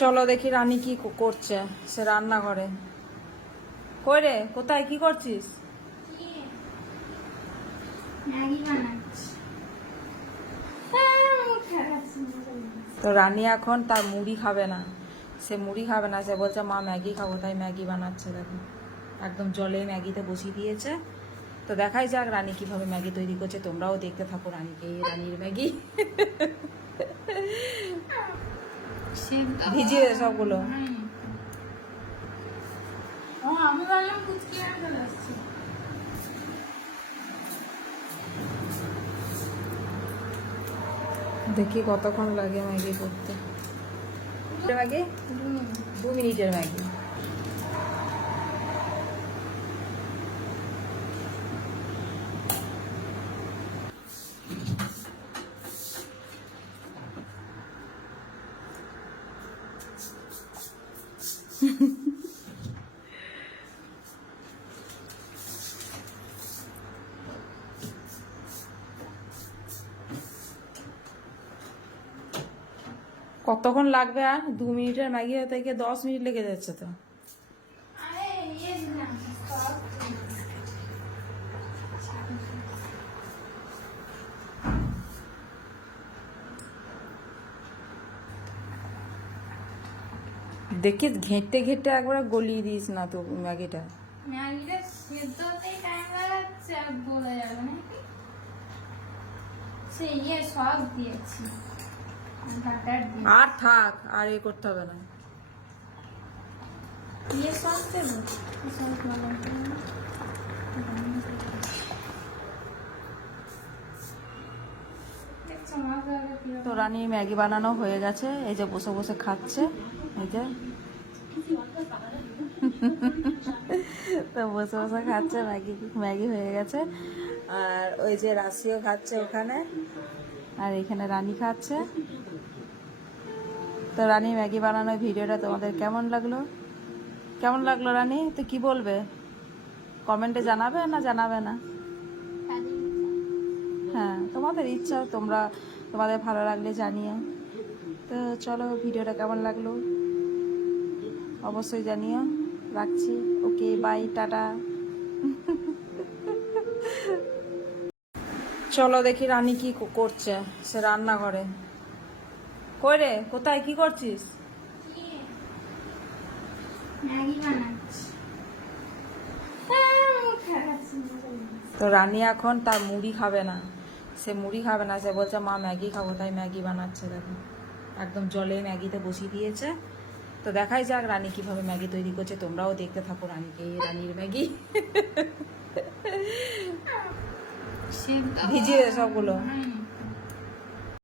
চলো দেখি রানী কি করছে সে রান্নাঘরে। কই রে, কোথায়, কি করছিস? তো রানী এখন তার মুড়ি খাবে না, সে মুড়ি খাবে না, সে বলছে মা ম্যাগি খাবো, তাই ম্যাগি বানাচ্ছে। দেখো একদম জলে ম্যাগিতে বসিয়ে দিয়েছে। তো দেখাই যাক রানী কিভাবে ম্যাগি তৈরি করছে, তোমরাও দেখতে থাকো রানীকে, রানীর ম্যাগি। ভিজিয়ে দে সবগুলো। আমি বললাম কুচকি চলে আসছে। দেখি কতক্ষণ লাগে ম্যাগি করতে। ম্যাগি 2 মিনিটের ম্যাগি। কতক্ষণ লাগবে? আর 2 মিনিটের ম্যাগি হতে গিয়ে 10 মিনিট লেগে যাচ্ছে তো। দেখি ঘেঁটে ঘেঁটে একবার গলিয়ে দিস না তো ম্যাগিটা। ম্যাগিটা সেদ্ধ হতেই টাইম লাগাচ্ছে আর গলে যাবে নাকি? সে সব দিয়েছি, বাটার দিয়ে। আর থাক, আর এ করতে হবে না। সস দেবো, সস বানাবো। তো রানীর ম্যাগি বানানো হয়ে গেছে, এই যে বসে বসে খাচ্ছে, এই যে তো বসে বসে খাচ্ছে, ম্যাগি ম্যাগি হয়ে গেছে। আর ওই যে রাশিও খাচ্ছে ওখানে, আর এখানে রানী খাচ্ছে। তো রানীর ম্যাগি বানানোর ভিডিওটা তোমাদের কেমন লাগলো? কেমন লাগলো রানী? তো কি বলবে, কমেন্টে জানাবে না জানাবে না? হ্যাঁ, তোমাদের ইচ্ছা, তোমাদের ভালো লাগলে জানিও। তো চলো, ভিডিওটা কেমন লাগলো অবশ্যই জানিও। রাখছি, ওকে, বাই, টাটা। চলো দেখি রানী কি করছে সে রান্নাঘরে। কই রে, কোথায়, কি করছিস? ম্যাগি বানাচ্ছি। তো রানী এখন তার মুড়ি খাবে না, সে মুড়ি খাবে না, সে বলছে মা ম্যাগি খাবো, তাই ম্যাগি বানাচ্ছে। দেখো একদম জলে ম্যাগিতে বসিয়ে দিয়েছে। তো দেখাই যাক রানী কিভাবে ম্যাগি তৈরি করছে, তোমরাও দেখতে থাকো রানীকে, রানীর ম্যাগি। ভিজিয়ে দে সবগুলো।